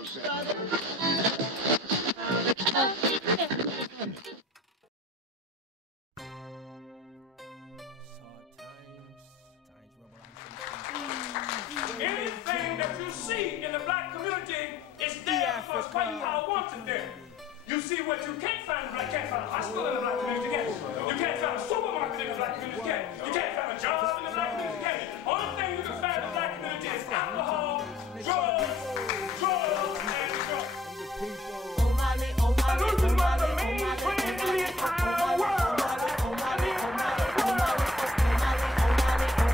Anything that you see in the black community is there because white power wants it there. You see what you can't find in the black, can't find a hospital in the black community, you can't find a supermarket in the black community, you can't find a job in the black community, only thing you can find in the black community is alcohol, drugs, and drugs. Omali, the main friend in the entire world.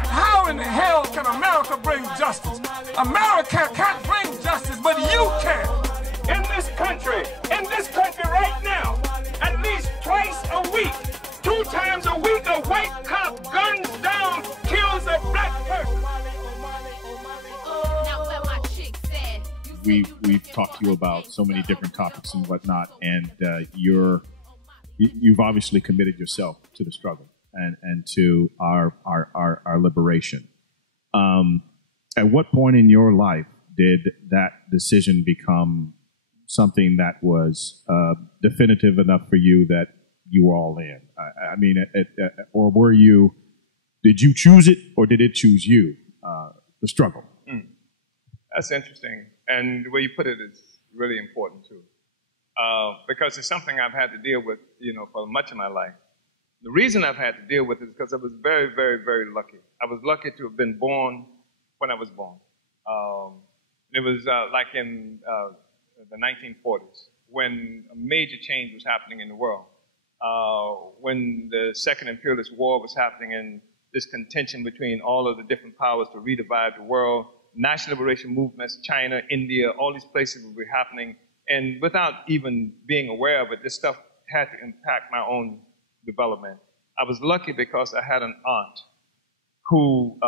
How in the hell can America bring justice? America can't bring justice, but you can. In this country right now, at least twice a week, 2 times a week, a white cop guns down, kills a black person. We've talked to you about so many different topics and whatnot, and you've obviously committed yourself to the struggle and to our liberation. At what point in your life did that decision become something that was definitive enough for you that you were all in? I mean, or were you? Did you choose it, or did it choose you? The struggle. That's interesting, and the way you put it is really important too, because it's something I've had to deal with, for much of my life. The reason I've had to deal with it is because I was very, very, very lucky. I was lucky to have been born when I was born. It was like in the 1940s, when a major change was happening in the world, when the Second Imperialist War was happening and this contention between all of the different powers to redivide the world, national liberation movements, China, India, all these places were happening, and without even being aware of it, this stuff had to impact my own development. I was lucky because I had an aunt who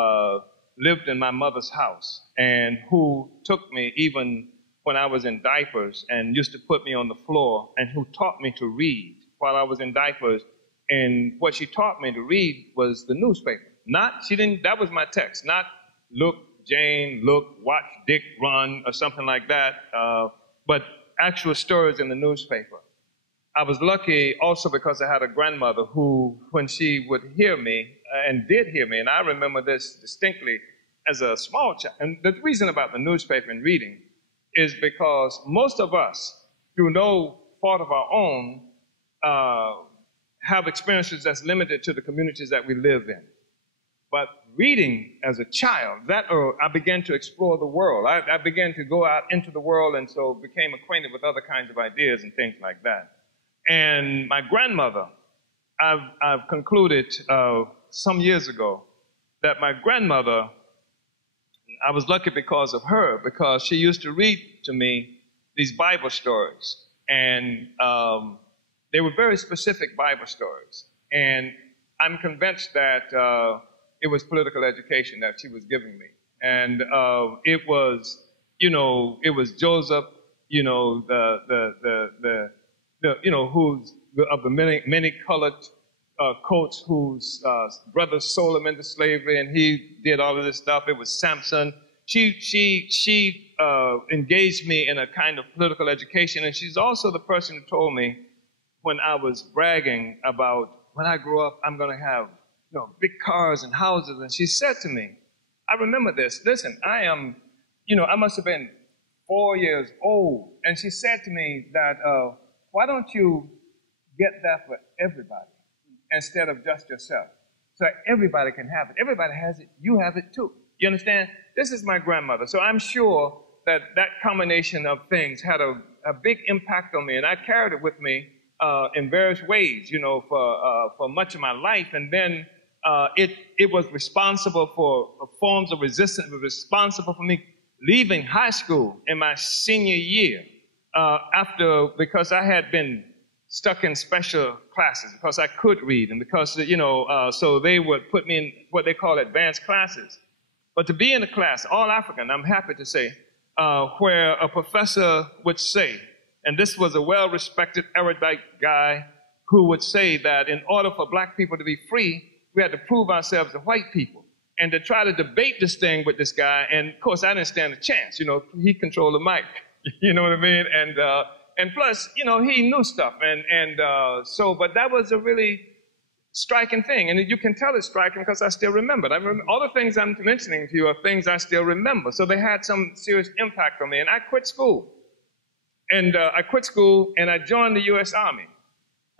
lived in my mother's house and who took me even when I was in diapers and used to put me on the floor, and who taught me to read while I was in diapers. And what she taught me to read was the newspaper. That was my text, not look, Jane, look, watch, Dick, run, or something like that, but actual stories in the newspaper. I was lucky also because I had a grandmother who, when she would hear me, and did hear me, and I remember this distinctly as a small child, and the reason about the newspaper and reading is because most of us, through no fault of our own, have experiences that's limited to the communities that we live in. But reading as a child, I began to explore the world. I began to go out into the world, and so became acquainted with other kinds of ideas and things like that. And my grandmother, I've concluded some years ago that my grandmother, I was lucky because of her, because she used to read to me these Bible stories. And they were very specific Bible stories. And I'm convinced that it was political education that she was giving me. And it was, it was Joseph, who's of the many colored coats, whose brother sold him into slavery, and he did all of this stuff. It was Samson. She engaged me in a kind of political education, and she's also the person who told me when I was bragging about when I grow up, I'm going to have big cars and houses, and she said to me, I remember this, listen, I am, I must have been 4 years old, and she said to me that, why don't you get that for everybody instead of just yourself, so that everybody can have it. Everybody has it, you have it too. You understand? This is my grandmother, so I'm sure that that combination of things had a big impact on me, and I carried it with me in various ways, for much of my life. And then it was responsible for forms of resistance. It was responsible for me leaving high school in my senior year because I had been stuck in special classes because I could read, and because, so they would put me in what they call advanced classes. But to be in a class, all African, I'm happy to say, where a professor would say, and this was a well-respected, erudite guy who would say that in order for black people to be free, we had to prove ourselves to white people. And to try to debate this thing with this guy, and of course I didn't stand a chance. He controlled the mic. You know what I mean? And plus, you know, he knew stuff. But that was a really striking thing. And you can tell it's striking because I still remember it. I remember all the things I'm mentioning to you are things I still remember. So they had some serious impact on me. And I quit school. And I quit school and I joined the U.S. Army.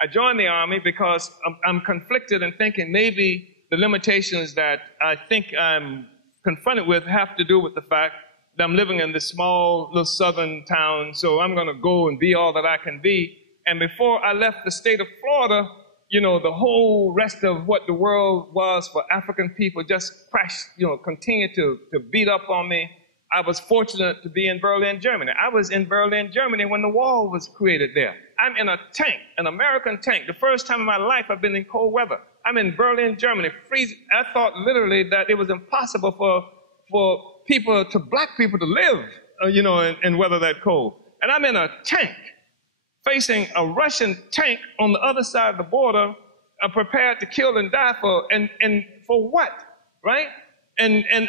I joined the Army because I'm conflicted and thinking maybe the limitations that I think I'm confronted with have to do with the fact that I'm living in this small little southern town, so I'm going to go and be all that I can be. And before I left the state of Florida, you know, the whole rest of what the world was for African people just crashed, you know, continued to beat up on me. I was fortunate to be in Berlin, Germany. I was in Berlin, Germany when the wall was created there. I'm in a tank, an American tank. The first time in my life I've been in cold weather. I'm in Berlin, Germany, freezing. I thought literally that it was impossible for black people to live, you know, and weather that cold. And I'm in a tank, facing a Russian tank on the other side of the border, prepared to kill and die for, and for what, right? And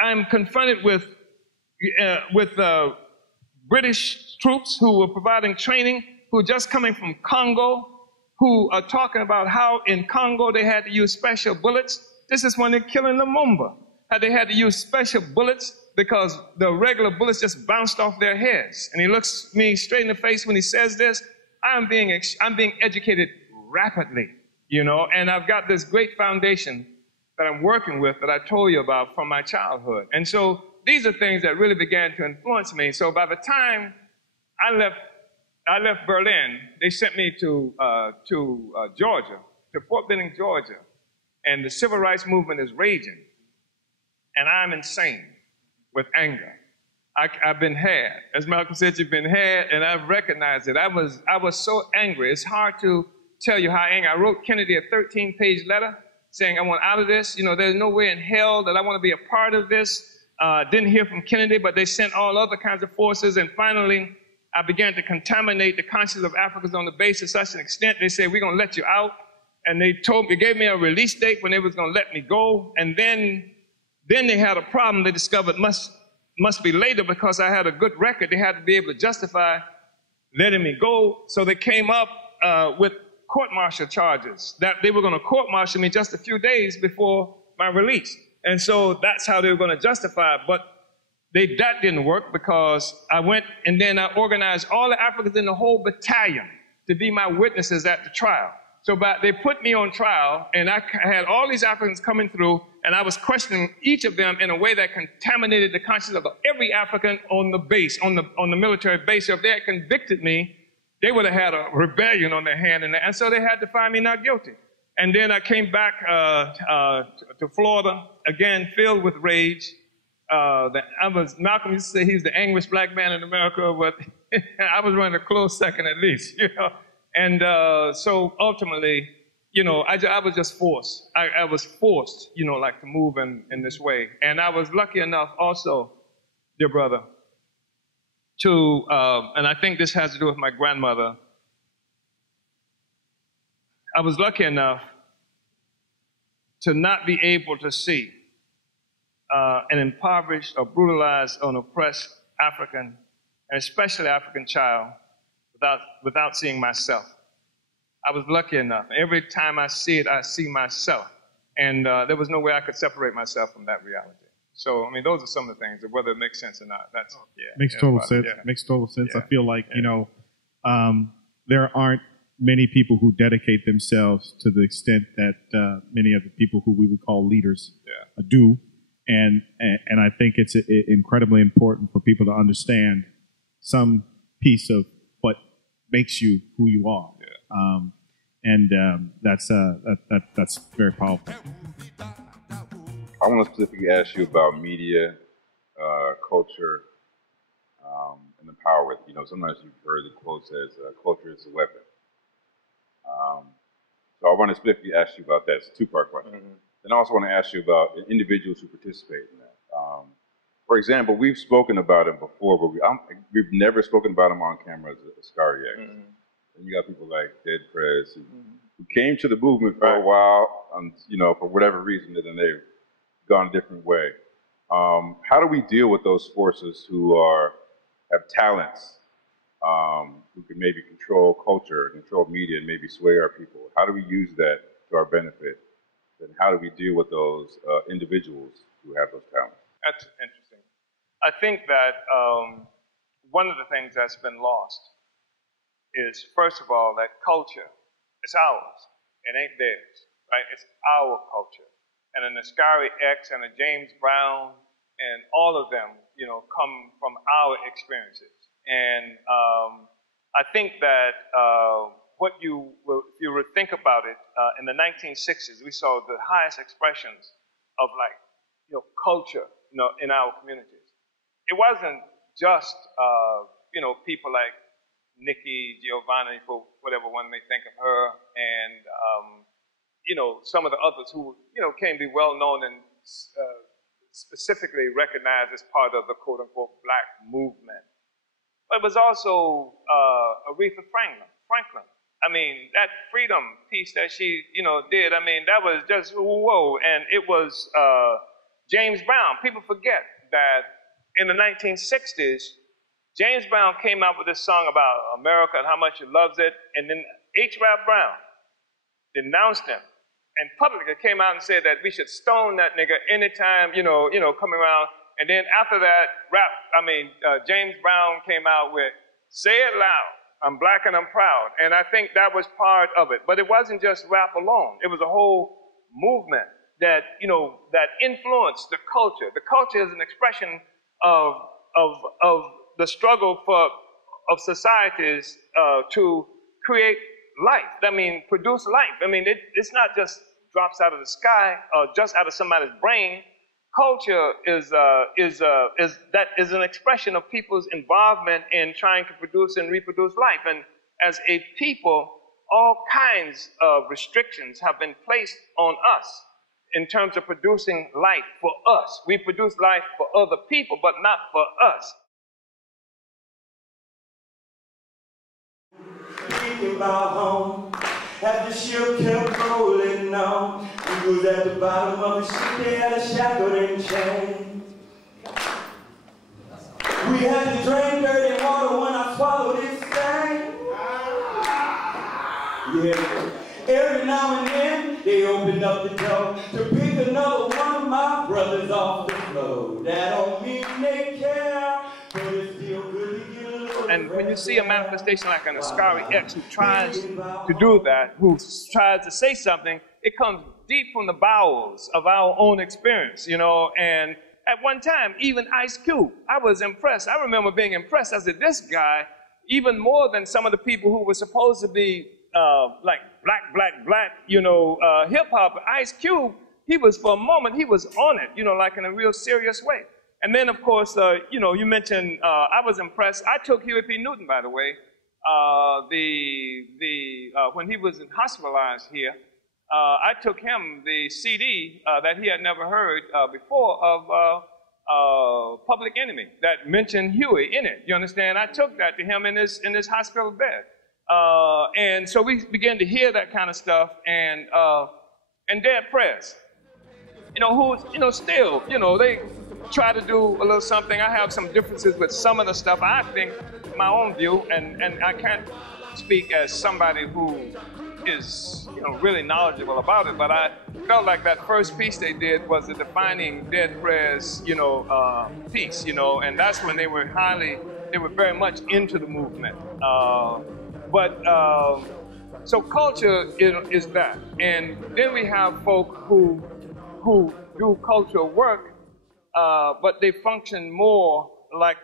I'm confronted with British troops who were providing training, who are just coming from Congo, who are talking about how in Congo they had to use special bullets. This is when they're killing Lumumba. How they had to use special bullets because the regular bullets just bounced off their heads. And he looks me straight in the face when he says this. I'm being educated rapidly, you know, and I've got this great foundation that I'm working with that I told you about from my childhood. And so these are things that really began to influence me. So by the time I left Berlin, they sent me to Georgia, to Fort Benning, Georgia. And the civil rights movement is raging. And I'm insane with anger. I've been had. As Malcolm said, you've been had, and I've recognized it. I was so angry. It's hard to tell you how angry. I wrote Kennedy a 13-page letter saying I want out of this. You know, there's no way in hell that I want to be a part of this. Didn't hear from Kennedy, but they sent all other kinds of forces. And finally, I began to contaminate the conscience of Africans on the base to such an extent they said, we're going to let you out. And they gave me a release date when they was going to let me go. And then they had a problem. They discovered must be later because I had a good record. They had to be able to justify letting me go. So they came up with court-martial charges that they were going to court-martial me just a few days before my release. And so that's how they were going to justify it. But that didn't work because I went and then I organized all the Africans in the whole battalion to be my witnesses at the trial. So they put me on trial, and I had all these Africans coming through, and I was questioning each of them in a way that contaminated the conscience of every African on the base, on the military base. So if they had convicted me, they would have had a rebellion on their hand, and so they had to find me not guilty. And then I came back to Florida, again, filled with rage. Malcolm used to say he's the angriest black man in America, but I was running a close second at least, you know. And so ultimately, you know, I was just forced. I was forced, you know, like to move in this way. And I was lucky enough also, dear brother, to, and I think this has to do with my grandmother, I was lucky enough to not be able to see an impoverished or brutalized or oppressed African, and especially African child, without seeing myself. I was lucky enough. Every time I see it, I see myself. And there was no way I could separate myself from that reality. So, I mean, those are some of the things, whether it makes sense or not. That's makes total sense. Yeah. Makes total sense. Yeah. I feel like, you know, there aren't many people who dedicate themselves to the extent that many of the people who we would call leaders do. And I think it's incredibly important for people to understand some piece of what makes you who you are. Yeah. That's very powerful. I want to specifically ask you about media, culture, and the power. You know, sometimes you've heard the quote says, "Culture is a weapon." So I want to specifically ask you about that. It's a two-part question. Mm-hmm. And I also want to ask you about individuals who participate in that. For example, we've spoken about him before, but we've never spoken about him on camera as a Scariac. Mm-hmm. And you got people like Dead Prez who came to the movement for a while, you know, for whatever reason, and then they've gone a different way. How do we deal with those forces who are have talents, who can maybe control culture, control media, and maybe sway our people? How do we use that to our benefit? And how do we deal with those individuals who have those talents? That's interesting. I think that one of the things that's been lost is, first of all, that culture is ours. It ain't theirs, right? It's our culture. And an Askari X and a James Brown and all of them, come from our experiences. And I think that if you were to think about it, in the 1960s, we saw the highest expressions of culture, in our communities. It wasn't just, people like Nikki Giovanni, for whatever one may think of her, and, some of the others who, can be well known and specifically recognized as part of the quote-unquote black movement. But it was also Aretha Franklin. I mean, that freedom piece that she, did, I mean, that was just, whoa. And it was James Brown. People forget that in the 1960s, James Brown came out with this song about America and how much he loves it. And then H. Rap Brown denounced him and publicly came out and said that we should stone that nigga anytime, coming around. And then after that, James Brown came out with "Say It Loud, I'm Black and I'm Proud." And I think that was part of it. But it wasn't just rap alone. It was a whole movement that, that influenced the culture. The culture is an expression of the struggle of societies to create life. I mean, produce life. I mean, it's not just drops out of the sky or just out of somebody's brain. Culture is an expression of people's involvement in trying to produce and reproduce life. And as a people, all kinds of restrictions have been placed on us in terms of producing life for us. We produce life for other people, but not for us. Thinking about home, as the ship kept rolling on, we was at the bottom of the ship, they had us shackled and chained. We had to drain dirty water when I swallowed this thing. Yeah. Every now and then, they opened up the door to pick another one of my brothers off the floor. That don't mean they care, but it's still good to get a little. And when you see a manifestation like an Askari X who tries to do that, who tries to say something, it comes deep from the bowels of our own experience, and at one time, even Ice Cube, I was impressed. I remember being impressed. I said, this guy, even more than some of the people who were supposed to be like black, hip-hop, Ice Cube, he was, for a moment, he was on it, like in a real serious way. And then, of course, you mentioned, I was impressed. I took Huey P. Newton, by the way, when he was hospitalized here. I took him the CD that he had never heard before of Public Enemy that mentioned Huey in it. You understand? I took that to him in his hospital bed. And so we began to hear that kind of stuff, and Dead Prez, who's, still, they try to do a little something. I have some differences with some of the stuff. I think my own view, and I can't speak as somebody who is, really knowledgeable about it, but I felt like that first piece they did was the defining Dead Prez, piece, and that's when they were very much into the movement. So culture is that. And then we have folk who do cultural work, but they function more like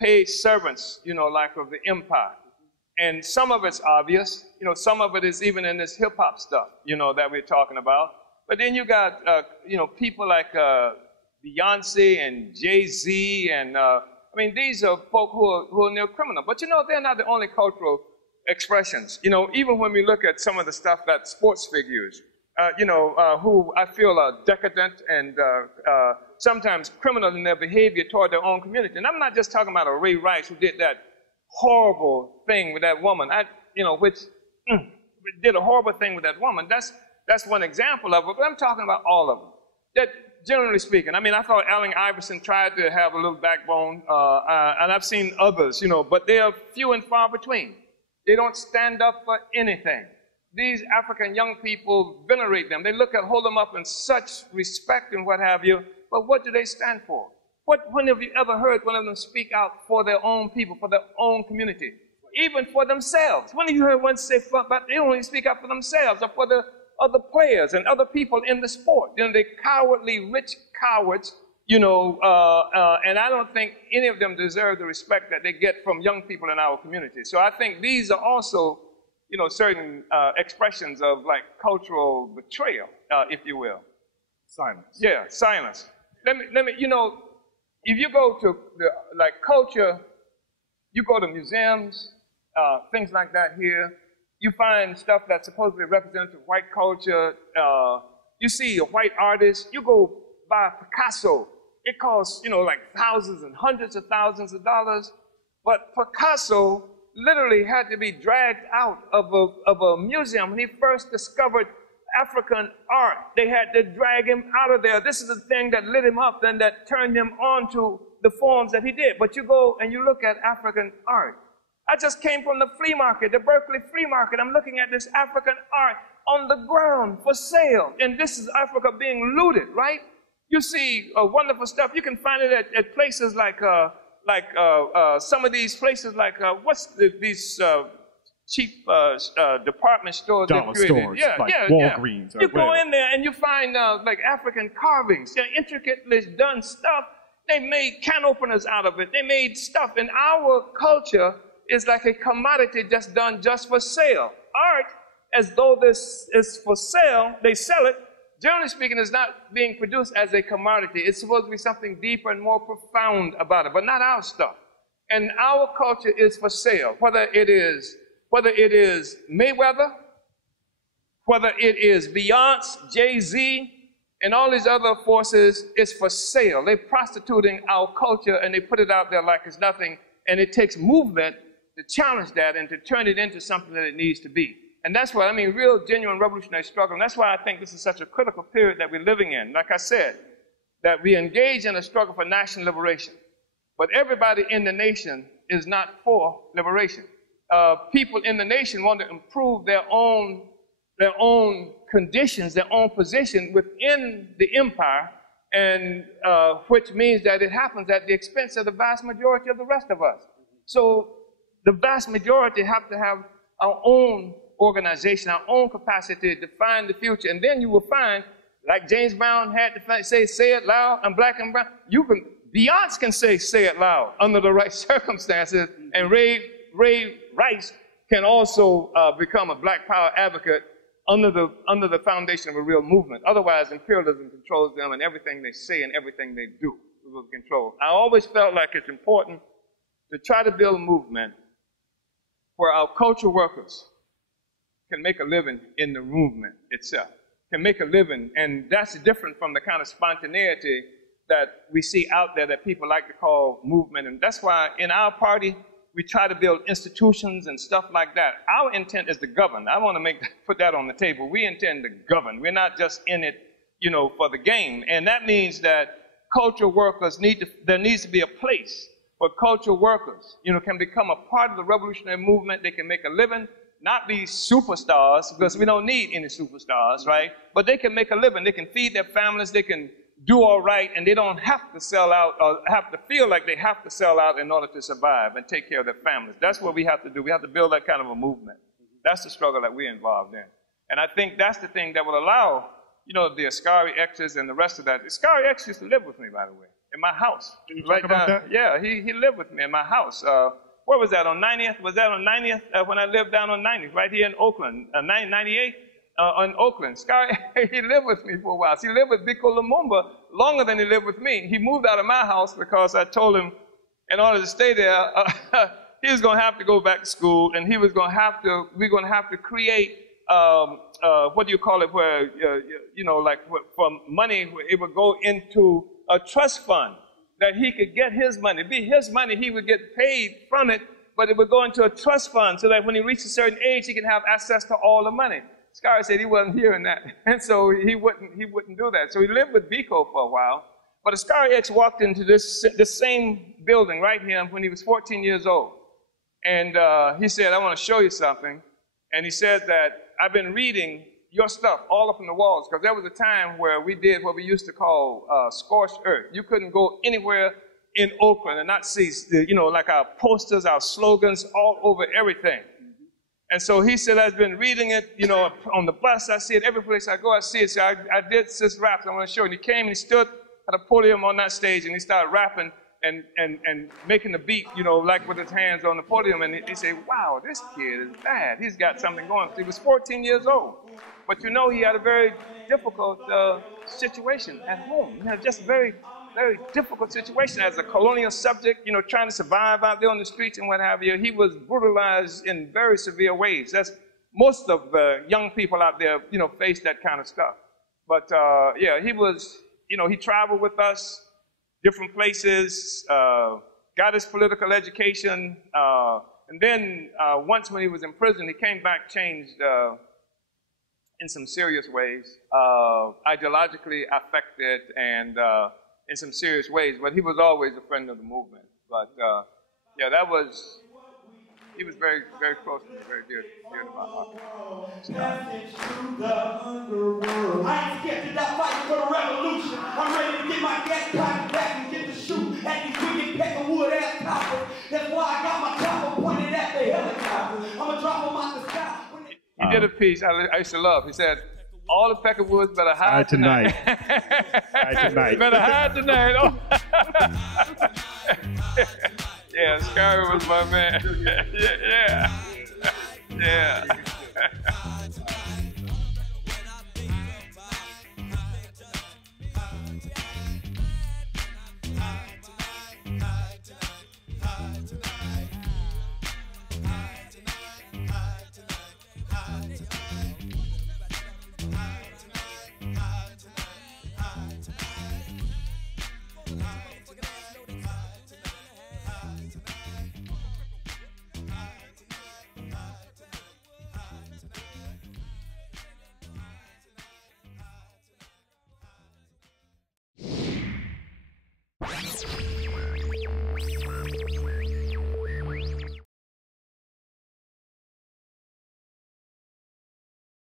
paid servants, like of the empire. And some of it's obvious, some of it is even in this hip hop stuff, that we're talking about. But then you got, people like Beyonce and Jay-Z and, these are folk who are near criminal. But they're not the only cultural expressions. Even when we look at some of the stuff that sports figures, who I feel are decadent and sometimes criminal in their behavior toward their own community. And I'm not just talking about a Ray Rice who did that horrible thing with that woman, which did a horrible thing with that woman. That's one example of it, but I'm talking about all of them. generally speaking. I mean, I thought Allen Iverson tried to have a little backbone, and I've seen others, you know, but they are few and far between. They don't stand up for anything. These African young people venerate them. They hold them up in such respect and what have you, but what do they stand for? When have you ever heard one of them speak out for their own people, for their own community, even for themselves? When have you heard one say, but they only speak out for themselves or for the other players and other people in the sport? You know, they cowardly, rich cowards, you know, and I don't think any of them deserve the respect that they get from young people in our community. So I think these are also, you know, certain expressions of like cultural betrayal, if you will. Silence. Yeah, silence. Let me, you know, if you go to like culture, you go to museums, things like that here, you find stuff that's supposedly representative of white culture. You see a white artist, you go buy Picasso. It costs, you know, like thousands and hundreds of thousands of dollars. But Picasso literally had to be dragged out of a museum when he first discovered African art. They had to drag him out of there. This is the thing that lit him up and that turned him on to the forms that he did. But you go and you look at African art. I just came from the flea market, the Berkeley flea market. I'm looking at this African art on the ground for sale. And this is Africa being looted, right? You see wonderful stuff. You can find it at places like some of these places like, these cheap department stores. Dollar stores, like Walgreens. You go in there and you find like African carvings, intricately done stuff. They made can openers out of it. They made stuff. And our culture is like a commodity just done just for sale. Art, as though this is for sale, they sell it. Generally speaking, is not being produced as a commodity. It's supposed to be something deeper and more profound about it, but not our stuff. And our culture is for sale, whether it is Mayweather, whether it is Beyonce, Jay-Z, and all these other forces, it's for sale. They're prostituting our culture and they put it out there like it's nothing, and it takes movement to challenge that and to turn it into something that it needs to be. And that's why, I mean, real, genuine revolutionary struggle. And that's why I think this is such a critical period that we're living in. Like I said, that we engage in a struggle for national liberation. But everybody in the nation is not for liberation. People in the nation want to improve their own conditions, their own position within the empire, and which means that it happens at the expense of the vast majority of the rest of us. So the vast majority have to have our own organization, our own capacity to define the future. And then you will find, like James Brown had to say it loud, I'm black and brown. Beyonce can say it loud under the right circumstances, and Ray Rice can also become a black power advocate under the foundation of a real movement. Otherwise, imperialism controls them, and everything they say and everything they do will be controlled. I always felt like it's important to try to build a movement where our cultural workers can make a living in the movement itself, can make a living, and that's different from the kind of spontaneity that we see out there that people like to call movement. And that's why in our party, we try to build institutions and stuff like that. Our intent is to govern. I want to put that on the table. We intend to govern. We're not just in it, you know, for the game. And that means that cultural workers there needs to be a place where cultural workers, you know, can become a part of the revolutionary movement. They can make a living, not be superstars, because we don't need any superstars, right? But they can make a living. They can feed their families. They can do all right, and they don't have to sell out or have to feel like they have to sell out in order to survive and take care of their families. That's what we have to do. We have to build that kind of a movement. That's the struggle that we're involved in. And I think that's the thing that will allow, you know, the Ascari X's and the rest of that. Ascari X used to live with me, by the way, in my house. Did you talk about that? Yeah, he lived with me in my house. Where was that, on 90th? Was that on 90th when I lived down on 90th, right here in Oakland, 98? In Oakland. Sky, he lived with me for a while. He lived with Biko Lumumba longer than he lived with me. He moved out of my house because I told him in order to stay there, he was going to have to go back to school, and we're going to have to create, what do you call it, where, you know, like from money, it would go into a trust fund that he could get his money. It'd be his money, he would get paid from it, but it would go into a trust fund so that when he reached a certain age, he can have access to all the money. Scary said he wasn't hearing that, and so he wouldn't do that. So he lived with Biko for a while. But Scary X walked into this same building right here when he was 14 years old, and he said, "I want to show you something." And he said that I've been reading your stuff all up on the walls, because there was a time where we did what we used to call scorched earth. You couldn't go anywhere in Oakland and not see, like our posters, our slogans all over everything. And so he said, I've been reading it, on the bus, I see it every place I go, I see it. So I did this rap, I want to show you. And he came and he stood at a podium on that stage and he started rapping and making the beat, like with his hands on the podium. And he said, wow, this kid is bad. He's got something going. He was 14 years old. But he had a very difficult situation at home. He had just a very, very difficult situation as a colonial subject, trying to survive out there on the streets and what have you. He was brutalized in very severe ways. That's most of the young people out there, face that kind of stuff. But he was, he traveled with us, different places, got his political education, and then once when he was in prison, he came back changed in some serious ways, ideologically affected and in some serious ways, but he was always a friend of the movement. But he was very, very close to me, very dear to my heart. I ain't scared to die fighting for the revolution. I'm ready to get my gas pack back and get to shoot at these wicked peckerwood ass coppers. That's why I got my chopper pointed at the helicopter. I'ma drop them out the sky. He did a piece I used to love. He said, all the peckerwoods better hide tonight. Hide tonight. Better hide tonight. Oh. Yeah, Scary was my man. Yeah. Yeah.